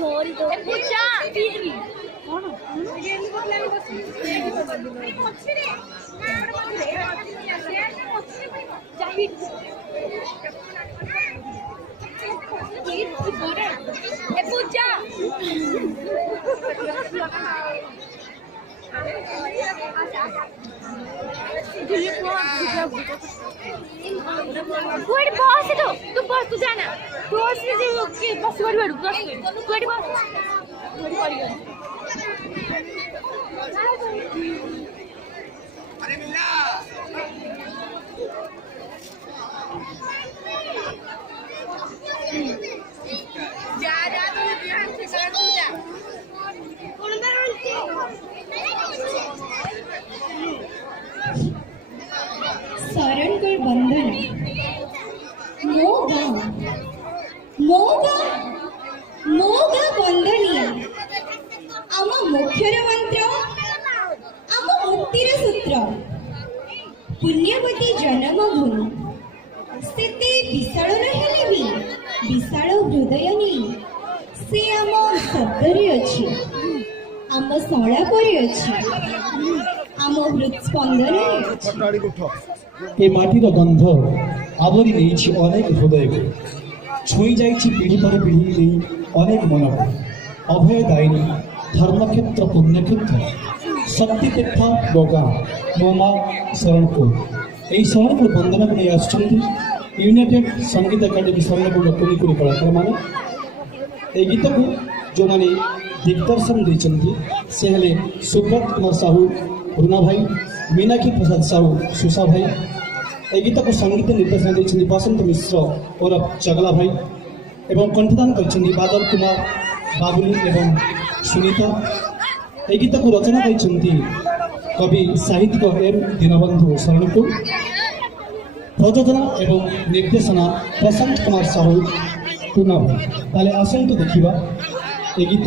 ଧରି ପୂଜା କଣ ପୂଜା बस तू बस तू जाना बस बस तू बस सारणकर बंधन मोगा मोगा मोगा बंधनिया आम मुख्यर मंत्र आम मुक्तिर सूत्र पुण्यवती जन्मभूमि सेते विशाल नहेले भी विशाल हृदय नहीं से आम शब्दरे अच्छी आम संलापरे अच्छी आम हृदस्पंदन ए माटीर गंध आवरी नहीं अनेक हृदय को छुई जाइए पीढ़ी पर पीढ़ी नहीं अनेक मन को अभयदायिनी धर्मक्षेत्र पुण्यक्षेत्र शक्तितीर्थ बोगा मोमा शरणपुर यही शरणपुर बंधन को नहीं यूनाइटेड संगीत एकाडेमी शरणपुर कुड़ी कलाकार मैंने गीत को जो मैंने दिग्दर्शन देते से हेले सुब्रत कुमार साहू रुना भाई मीनाक्षी प्रसाद साहू सुषा भाई ए गीत को संगीत निर्देशन देते बसंत मिश्र और चगला भाई एवं कंठदान कर बादल कुमार बाबुली एवं सुनीता ए गीत को रचना कर कवि साहित्यिक एम दीनबंधु शरणपुर प्रयोजना एवं निर्देशना प्रशांत कुमार साहू रुना भाई ताले आसतु देखा ए गीत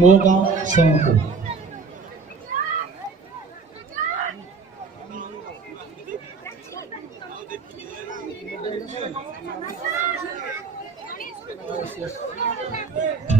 मो गाँव शरणपुर। Yes.